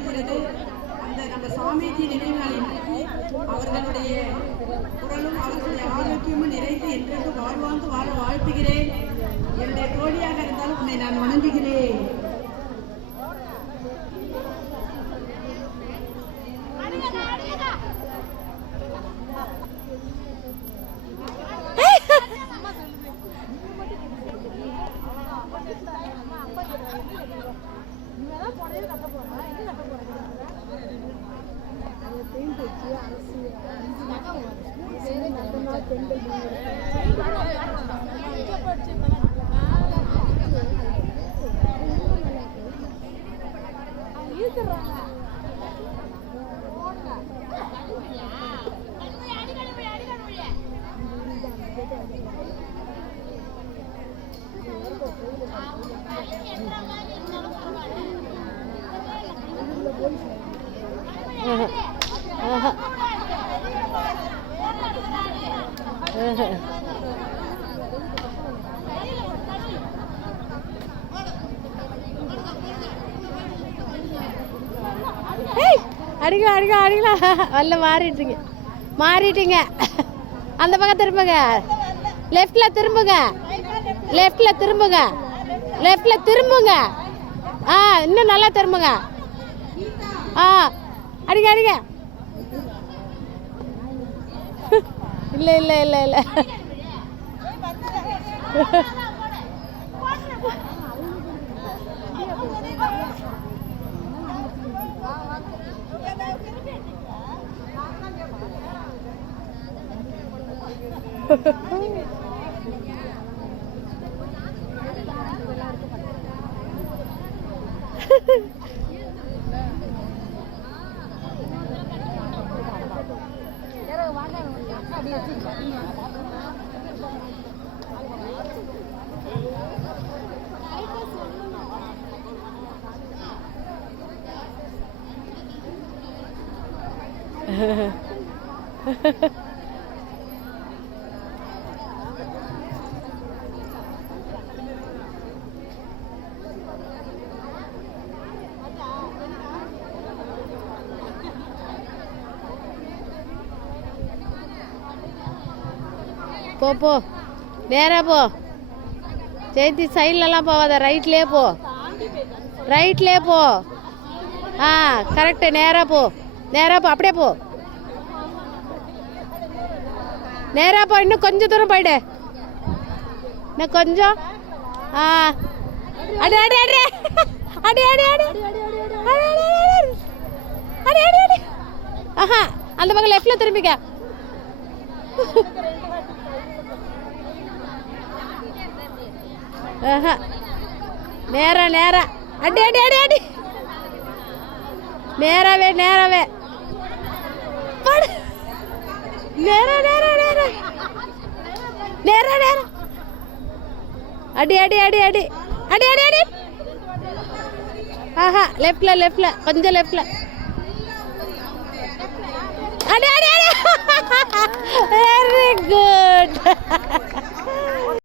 இருக்கிறது. அந்த நம்ம சாமிஜி நினைவு நாள் இன்றைக்கு அவர்களுடைய குரலும் அவர்களுடைய ஆரோக்கியமும் நிறைந்து என்றென்று வாழ்வாங்கு வாழ வாழ்த்துகிறேன். என்னுடைய தோழியாக இருந்தாலும் உன்னை நான் வணங்குகிறேன். அடிக்கலாம் அடிக்கலாம் அடிக்கலாம் வரல மாறிட்டீங்க அந்த பக்கம் திரும்புங்க லெஃப்டில் திரும்புங்க இன்னும் நல்லா திரும்புங்க அடிங்க இல்லை போ நேரா போ ஜெயந்தி சைட்லலாம் போவாத ரைட்லேயே போ கரெக்டு நேராக போ அப்படியே போ நேராக போ இன்னும் கொஞ்சம் தூரம் போயிடு இன்னும் கொஞ்சம் அடி அடி அடி அடி அடி அடி அடி அடி அடி ஆஹா அந்த பக்கம் லெஃப்டில் திரும்பிக்க நேரா அடி அடி அடி அடி நேராவே நேரா அடி அடி அடி அடி அடி அடி அடி ஆஹா லெஃப்ட்ல கொஞ்சம் லெஃப்ட்ல அடி அடி அடி வெரி குட்